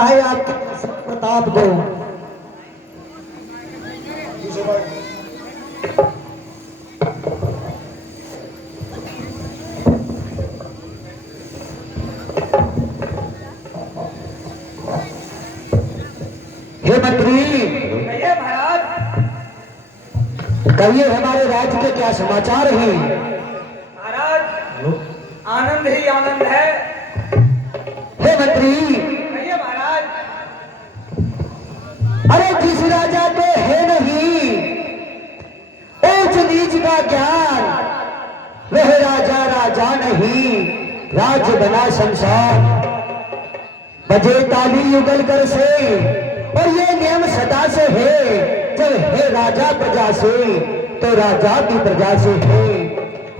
लगता है आपके प्रताप को। हे मंत्री, कहिए महाराज। कहिए हमारे राज्य के क्या समाचार हैं? महाराज आनंद ही आनंद है। हे मंत्री, कहिए महाराज। अरे जिस राजा को है नहीं ऊंच नीच का ज्ञान, वह राजा राजा नहीं, राज्य बना संसार। बजे ताली युगल कर से, और ये नियम सदा से है, जब है राजा प्रजा से तो राजा भी प्रजा से है।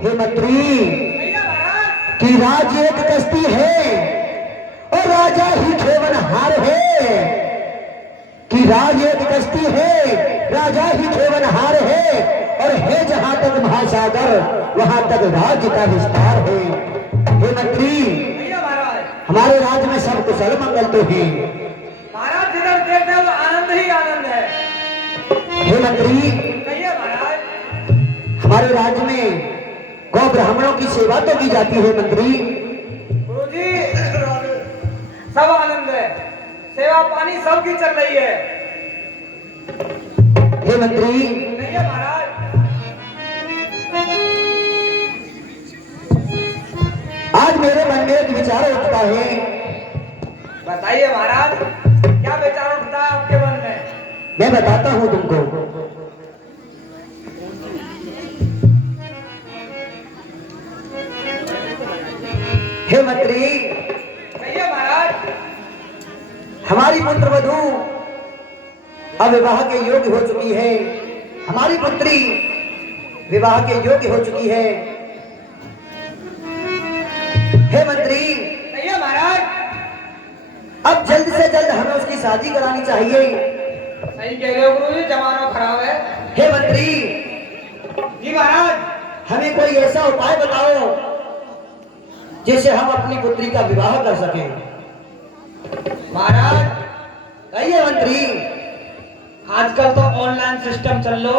हे मंत्री, कहिए महाराज। कि राज एक कश्ती है और राजा ही खेवनहार है। कि राज एक कश्ती है, राजा ही खेवनहार है, और है जहां तक महासागर वहां तक राज्य का विस्तार है। हे मंत्री, कहिए महाराज। हमारे राज्य में सब कुशल मंगल तो है। महाराज जिधर देखते हो आनंद ही आनंद है। हे मंत्री, कहिए महाराज। हमारे राज्य में गौ ब्राह्मणों की सेवा तो की जाती है मंत्री। गुरुजी सब आनंद है, सेवा पानी सबकी चल रही है। हे मंत्री, कहिए महाराज। आज मेरे मन में एक विचार उठता है। बताइए महाराज, क्या विचार उठता है आपके मन में? मैं बताता हूं तुमको। हे मंत्री, कहिए महाराज। हमारी पुत्र वधू अब विवाह के योग्य हो चुकी है। हमारी पुत्री विवाह के योग्य हो चुकी है। हे मंत्री, कहिए महाराज। अब जल्द से जल्द हमें उसकी शादी करानी चाहिए। सही कह रहे हो गुरुजी, जमाना खराब है। हे मंत्री, जी महाराज। हमें कोई ऐसा उपाय बताओ जिससे हम अपनी पुत्री का विवाह कर सकें। महाराज कहिए मंत्री। आजकल तो ऑनलाइन सिस्टम चल लो,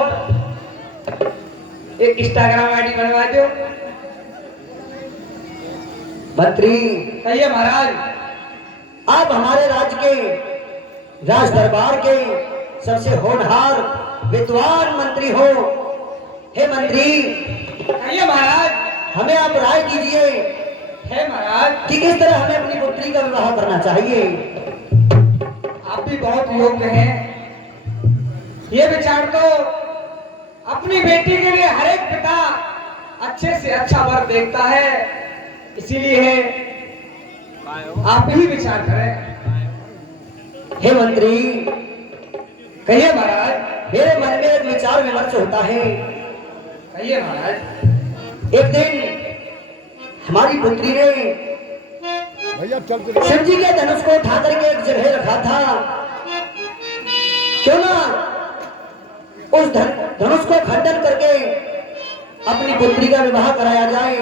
एक इंस्टाग्राम आईडी बनवा दो। मंत्री, कहिए महाराज। आप हमारे राज्य के राज दरबार के सबसे होनहार विद्वान मंत्री हो। हे मंत्री, कहिए महाराज। हमें आप राय दीजिए है महाराज। कि किस तरह हमें अपनी पुत्री का विवाह करना चाहिए। आप भी बहुत योग्य हैं। ये विचार तो अपनी बेटी के लिए हर एक पिता अच्छे से अच्छा वर देखता है, इसीलिए आप ही विचार करें। हे मंत्री, कहिए महाराज। मेरे मन में एक विचार विमर्श होता है। कहिए महाराज। एक दिन हमारी पुत्री ने शिव जी के धनुष को उठा करके एक जगह रखा था। क्यों ना उस धनुष को खंडन करके अपनी पुत्री का विवाह कराया जाए,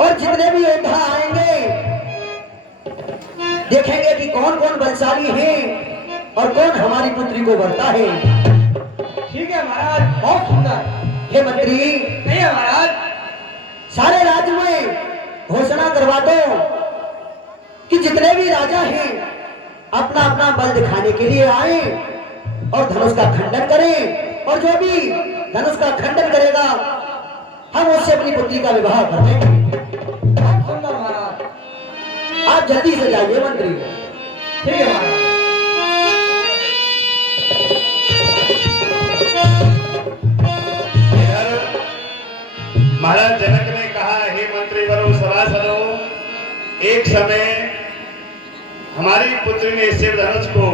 और जितने भी योद्धा आएंगे देखेंगे कि कौन कौन बलशाली है और कौन हमारी पुत्री को वरता है। ठीक है महाराज, बहुत सुंदर। हे मंत्री, कहिए महाराज। सारे राज्य में घोषणा करवा दो कि जितने भी राजा हैं अपना अपना बल दिखाने के लिए आए और धनुष का खंडन करें, और जो भी धनुष का खंडन करेगा हम उससे अपनी पुत्री का विवाह कर देंगे। बहुत सुंदर महाराज। आप जल्दी से जाइए मंत्री। ठीक है महाराज। महाराज जनक ने कहा, हे मंत्री वरो सभासदों, एक समय हमारी पुत्री ने शिव धनुष को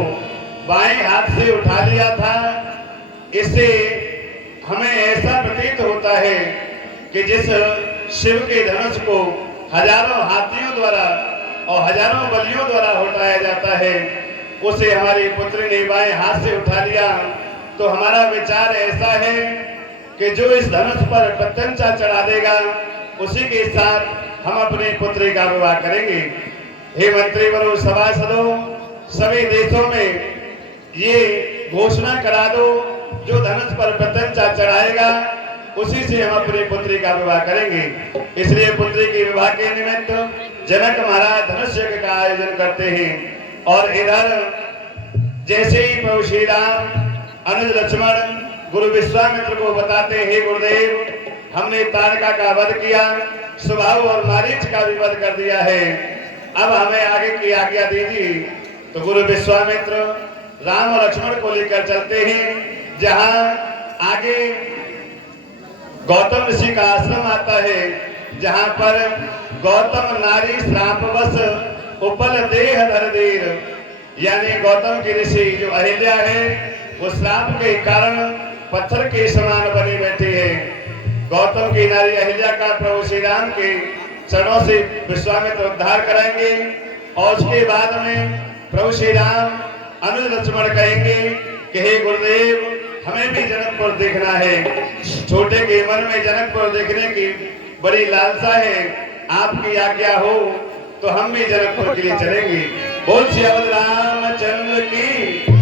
बाएं हाथ से उठा लिया था। इससे हमें ऐसा प्रतीत होता है कि जिस शिव के धनुष को हजारों हाथियों द्वारा और हजारों बलियों द्वारा उठाया जाता है, उसे हमारी पुत्री ने बाएं हाथ से उठा लिया। तो हमारा विचार ऐसा है कि जो इस धनुष पर प्रत्यंचा चढ़ा देगा उसी के साथ हम अपनी पुत्री का विवाह करेंगे। हे मंत्री वरो सभासदों, सभी देशों में ये घोषणा करा दो, जो धनुष पर प्रत्यंचा चढ़ाएगा उसी से हम अपनी पुत्री का विवाह करेंगे। इसलिए पुत्री के विवाह के निमित्त जनक महाराज धनुष यज्ञ का आयोजन करते हैं। और इधर जैसे ही प्रभु श्री राम अनुज लक्ष्मण गुरु विश्वामित्र को बताते हैं, गुरुदेव हमने तारका का वध किया, सुबाहु और मारीच का भी वध कर दिया है, अब हमें आगे की आज्ञा दीजिए। तो गुरु विश्वामित्र राम और लक्ष्मण को लेकर चलते हैं, जहां आगे गौतम ऋषि का आश्रम आता है, जहां पर गौतम नारी श्रापवश उपल देह धरदीर, यानी गौतम की ऋषि जो अहिल्या है वो श्राप के कारण पत्थर के समान बनी बैठी है। गौतम की नारी अहिल्या का प्रभु श्री राम के चरणों से विश्वामित्र उद्धार कराएंगे और उसके बाद में प्रभु श्री राम अनुज लक्ष्मण कहेंगे कि हे गुरुदेव हमें भी जनकपुर देखना है। छोटे के मन में जनकपुर देखने की बड़ी लालसा है, आपकी आज्ञा हो तो हम भी जनकपुर के लिए चलेंगे। बोल श्री रामचंद्र की।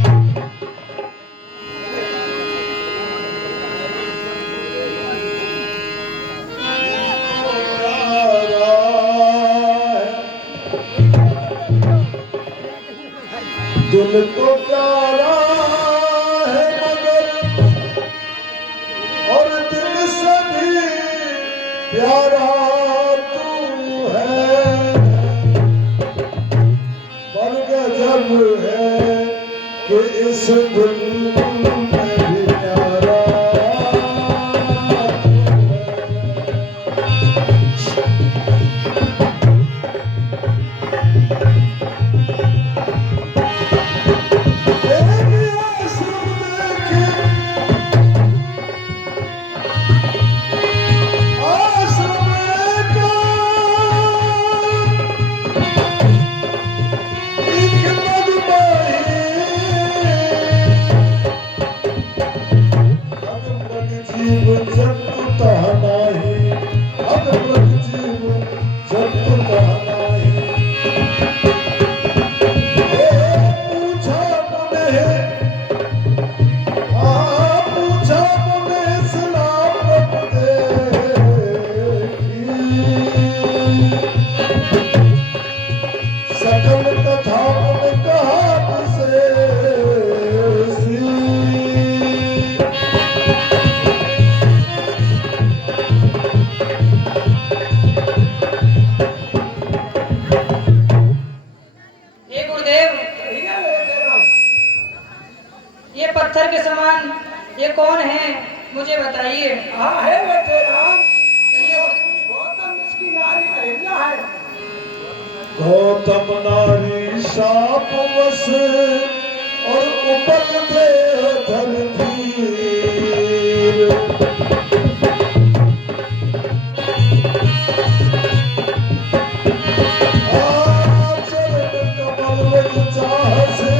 दिल तो प्यारा है मगर और दिल से भी प्यारा तू है, पर गजब है कि इस दिल में भी प्यारा पत्थर के समान ये कौन है मुझे बताइए। हाँ है बेटे राम, ये गौतम इसकी नारी अहिल्या है। गौतम नारी शापवश और उपल देह धरदीर, आचरण कमल लग चाह से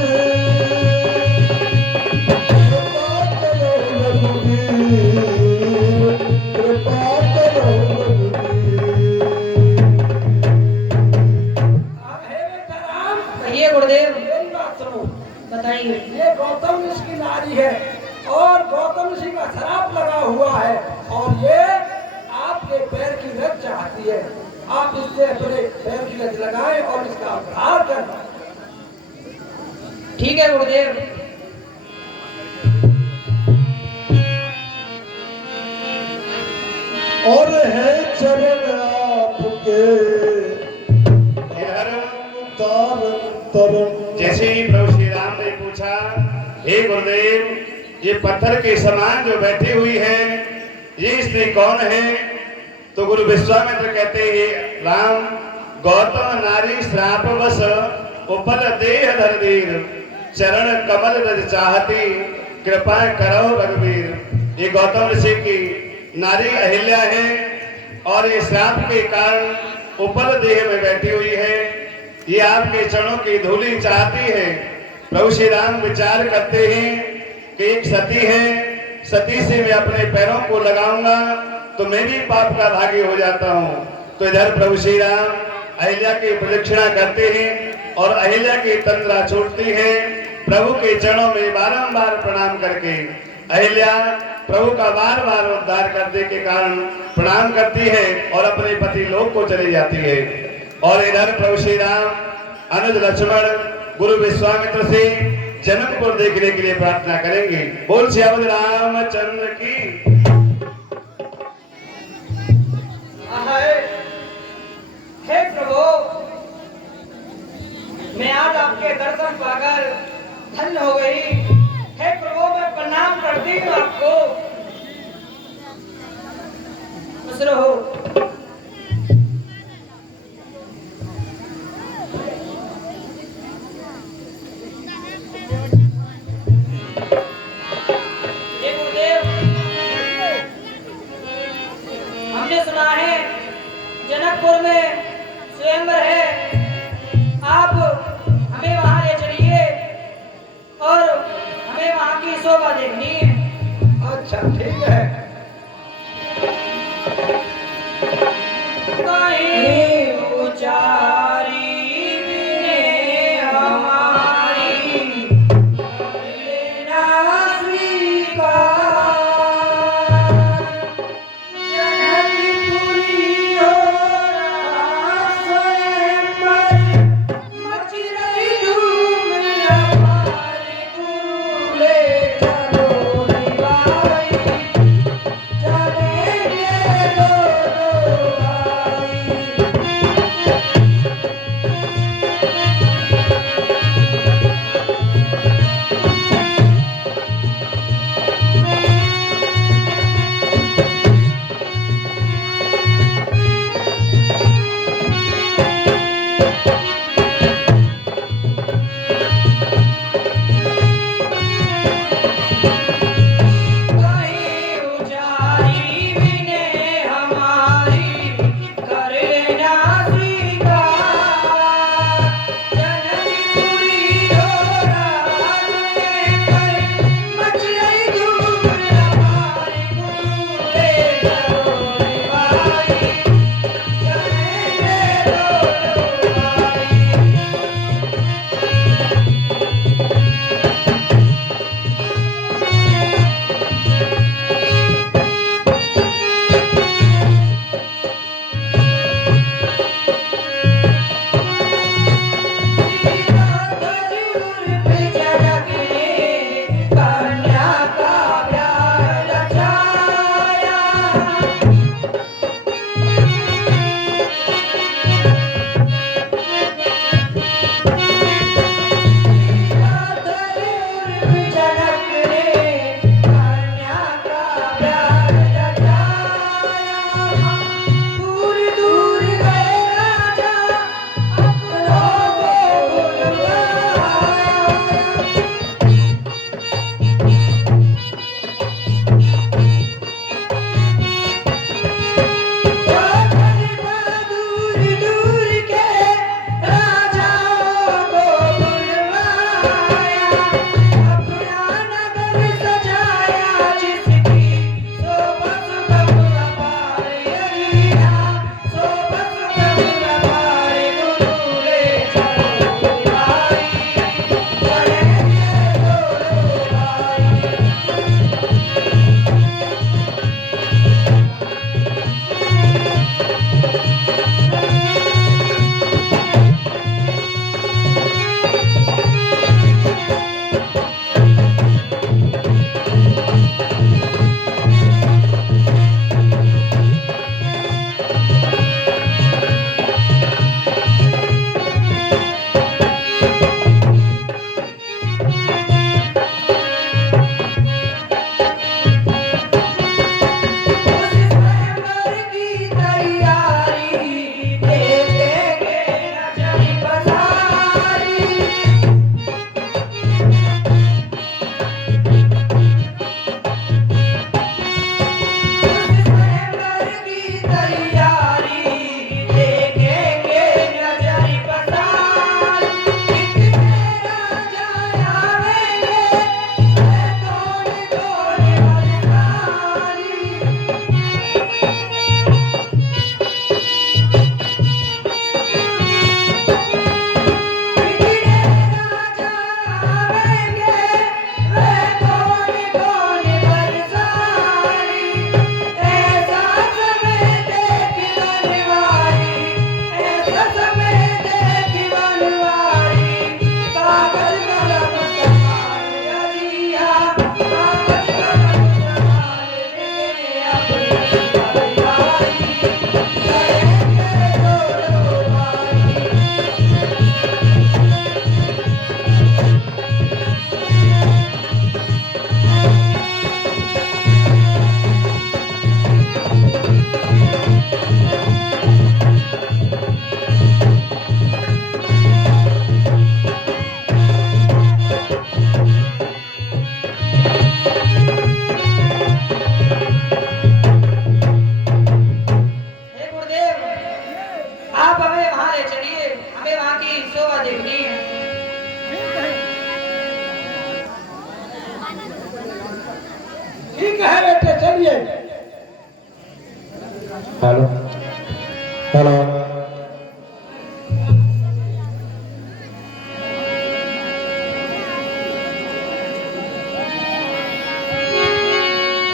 बताइए। ये गौतम ऋषि की नारी है और गौतम ऋषि का श्राप लगा हुआ है और ये आपके पैर की रज चाहती है। आप इससे अपने पैर की रज लगाएं और इसका उद्धार करें। ठीक है गुरुदेव। और है चरण आपके तरन। जैसे ही प्रभु श्री राम ने पूछा, हे गुरुदेव ये पत्थर के समान जो बैठी हुई है ये स्त्री कौन है, तो गुरु विश्वामित्र कहते हैं राम गौतम नारी श्रापवश उपल देह धरदीर, चरण कमल रज चाहती कृपा करो रघुवीर। ये गौतम ऋषि की नारी अहिल्या है और ये श्राप के कारण उपल देह में बैठी हुई है। ये आपके चरणों की धूली चाहती है। प्रभु श्री राम विचार करते हैं कि एक सती है, सती से मैं अपने पैरों को लगाऊंगा तो मैं भी पाप का भागी हो जाता हूँ। तो इधर प्रभु श्री राम अहिल्या की प्रदक्षिणा करते हैं और अहिल्या की तंद्रा छूटती है। प्रभु के चरणों में बारंबार प्रणाम करके अहिल्या प्रभु का बार बार उद्धार करने के कारण प्रणाम करती है और अपने पति लोक को चली जाती है। और इधर प्रभु श्री राम अनुज लक्ष्मण गुरु विश्वामित्र से जनकपुर देखने के लिए प्रार्थना करेंगे। बोल श्याम रामचंद्र की। हे प्रभु, मैं आज आपके दर्शन पाकर धन्य हो गई। हे प्रभु, मैं प्रणाम करती हूँ आपको। खुश रहो। हे गुरुदेव, हमने सुना है जनकपुर में स्वयंवर है। आप हमें वहां ले चलिए और हमें वहां की शोभा देखनी है। अच्छा ठीक है।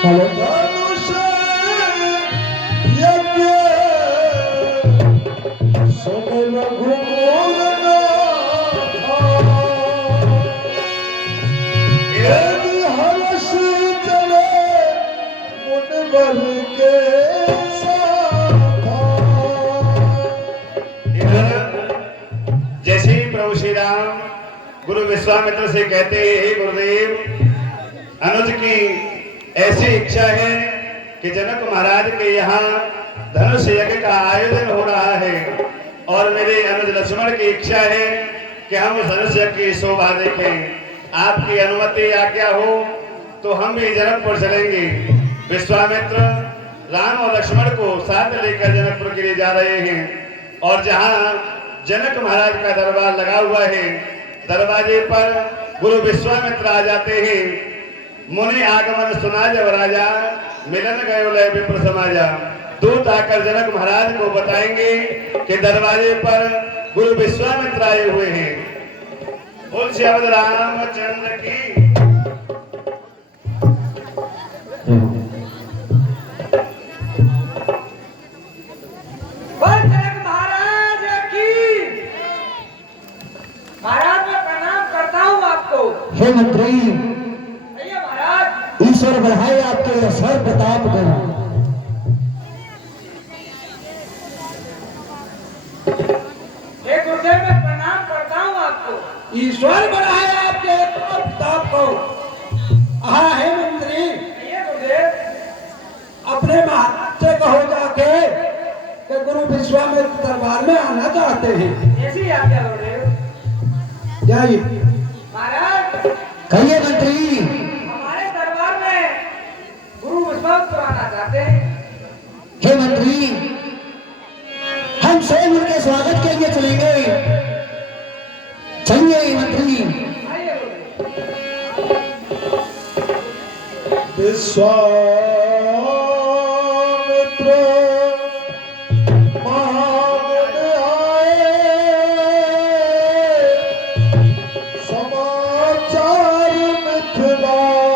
हेलो धनुष यज्ञ सुन रघुकुल हर्ष चले मुनवर के जैसे ही प्रभु श्री राम गुरु विश्वामित्र से कहते हैं, हे गुरुदेव, अनुज की ऐसी इच्छा है कि जनक महाराज के यहाँ धनुष यज्ञ का आयोजन हो रहा है और मेरे अनुज लक्ष्मण की इच्छा है कि हम उस धनुष यज्ञ की शोभा देखें। आपकी अनुमति आज्ञा हो तो हम भी जनकपुर चलेंगे। विश्वामित्र राम और लक्ष्मण को साथ लेकर जनकपुर के लिए जा रहे हैं और जहाँ जनक महाराज का दरबार लगा हुआ है, दरवाजे पर गुरु विश्वामित्र आ जाते हैं। मुनि आगमन सुना जब राजा, मिलन गयो लय विप्र समाजा। दूत आकर जनक महाराज को बताएंगे कि दरवाजे पर गुरु विश्वामित्र आए हुए हैं। बोल श्री अवध रामचंद्र की। बोल जनक महाराज की। महाराज मैं प्रणाम करता हूँ आपको। हे मंत्री, भैया महाराज, ईश्वर बढ़ाए आपके असर प्रताप को। हे गुरुदेव मैं प्रणाम करता हूँ आपको। ईश्वर बढ़ाए आपके प्रताप को। हाँ हे मंत्री, भैया गुरुदेव, अपने महाराज से कहो जाके कि गुरु विश्वामित्र दरबार में आना चाहते हैं। ऐसी आज्ञा गुरुदेव। जाइए। महाराज, कहिए मंत्री। हमारे दरबार में गुरु विश्वामित्र आना चाहते हैं। हे मंत्री, हम स्वयं उनके स्वागत के लिए चलेंगे। चलिए मंत्री। आइए गुरुदेव। विश्वामित्र मांगने आए समाचार मिथिलापति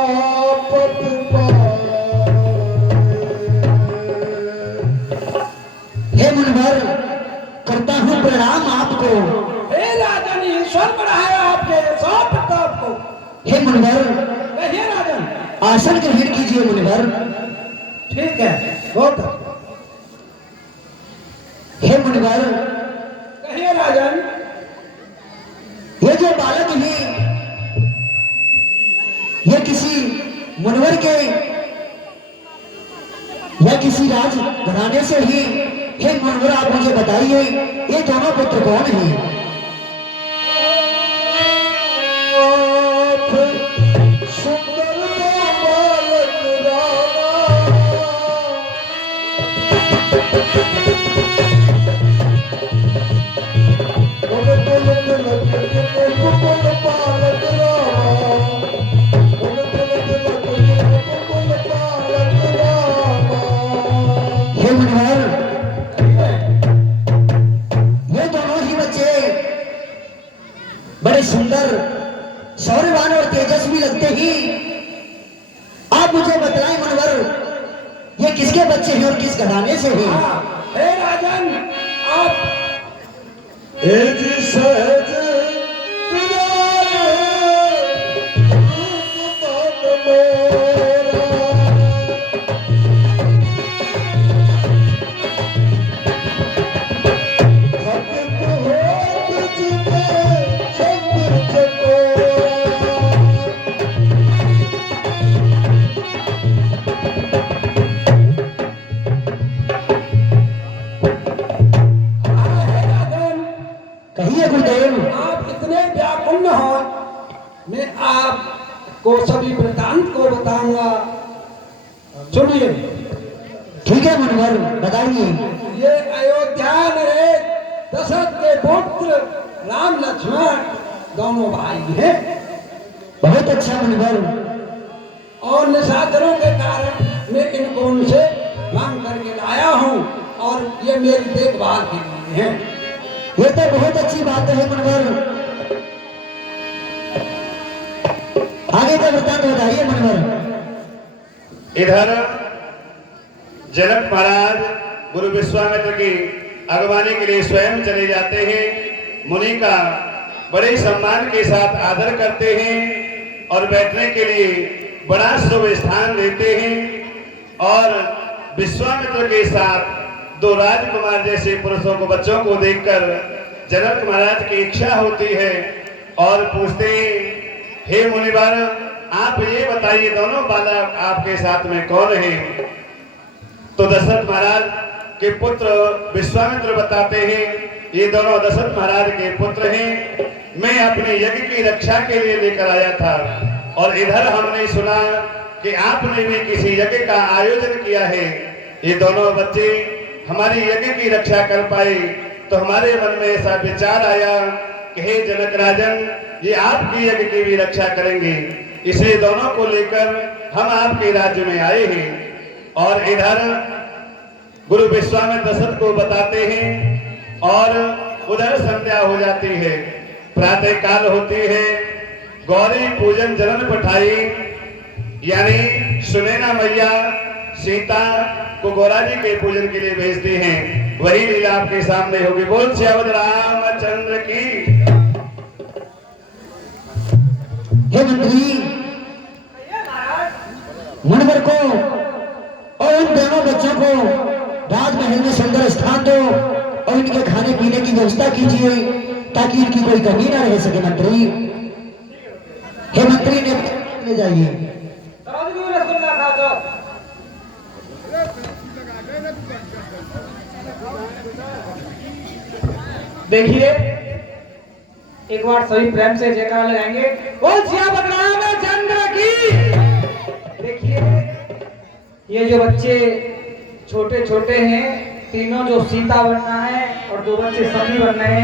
पाए। हे मुनिवर, करता हूँ प्रणाम आपको। हे राजन, ईश्वर बढ़ाए आपके सब प्रताप को। हे मुनिवर, कहिए राजन। आसन ग्रहण कीजिए मुनिवर। ठीक है, बहुत। हे मुनिवर, कहिए राजन। ये जो बालक है, ये किसी मुनिवर के या किसी राज घराने से ही। हे मुनिवर, आप मुझे बताइए, ये दोनों पुत्र कौन हैं? सुंदर बालक रामा, बोल बोल बोल बोल बालक रामा, बोल बोल बालक रामा। हे मुनिवर, ये दोनों ही बच्चे बड़े सुंदर, शौर्यवान और तेजस्वी लगते ही। आप मुझे बतलाएं मुनिवर, ये किसके बच्चे हैं और किस घराने से हैं? हाँ, हे राजन, आप एज सहज तुरारे रूप मन मोरा, भक्त हो तुझमें चंद्र चकोरा। हाँ, हे राजन, कहिए गुरुदेव। आप इतने व्याकुल न हो, मैं आपको सभी वृत्तांत को बताऊंगा। सुनिए। ठीक है मुनिवर, बताइए। ये अयोध्या नरेश दशरथ के पुत्र राम लक्ष्मण दोनों भाई हैं बहुत अच्छा मुनिवर। और निशाचरों के कारण मैं इनको उनसे मांग करके लाया हूँ और ये मेरी देखभाल के लिए हैं। ये तो बहुत अच्छी बात है मुनिवर। आगे का वृत्तांत बताइए मुनिवर। इधर जनक महाराज गुरु विश्वामित्र की अगवानी के लिए स्वयं चले जाते हैं। मुनि का बड़े सम्मान के साथ आदर करते हैं और बैठने के लिए बड़ा शुभ स्थान देते हैं। और विश्वामित्र के साथ दो राजकुमार जैसे पुरुषों को, बच्चों को देखकर जनक महाराज की इच्छा होती है और पूछते हैं, हे मुनिवर, आप ये बताइए दोनों बालक आपके साथ में कौन है? तो दशरथ महाराज के पुत्र विश्वामित्र बताते हैं, ये दोनों दशरथ महाराज के पुत्र हैं। मैं अपने यज्ञ की रक्षा के लिए लेकर आया था और इधर हमने सुना कि आपने भी किसी यज्ञ का आयोजन किया है। ये दोनों बच्चे हमारी यज्ञ की रक्षा कर पाए तो हमारे मन में ऐसा विचार आया कि हे जनक राजन, ये आपकी यज्ञ की भी रक्षा करेंगे, इसे दोनों को लेकर हम आपके राज्य में आए हैं। और इधर गुरु विश्वामित्र दशरथ को बताते हैं और उधर संध्या हो जाती है, प्रातः काल होती है। गौरी पूजन जनन पठाई, यानी सुनैना मैया सीता को गौरा जी के पूजन के लिए भेजती हैं। वही लीला आपके सामने होगी। बोल श्यावत रामचंद्र की। हे मंत्री, मुनिवर को और उन दोनों बच्चों को राजमहल में सुंदर स्थान दो और इनके खाने पीने की व्यवस्था कीजिए ताकि इनकी कोई कमी ना रह सके। मंत्री, हे मंत्री ने ले जाइए। देखिए, एक बार सभी प्रेम से जयकारा लगाएंगे, बोल सियावत रामचंद्र की। देखिए, ये जो बच्चे छोटे छोटे हैं, तीनों जो सीता बनना है और दो बच्चे सभी बनना है,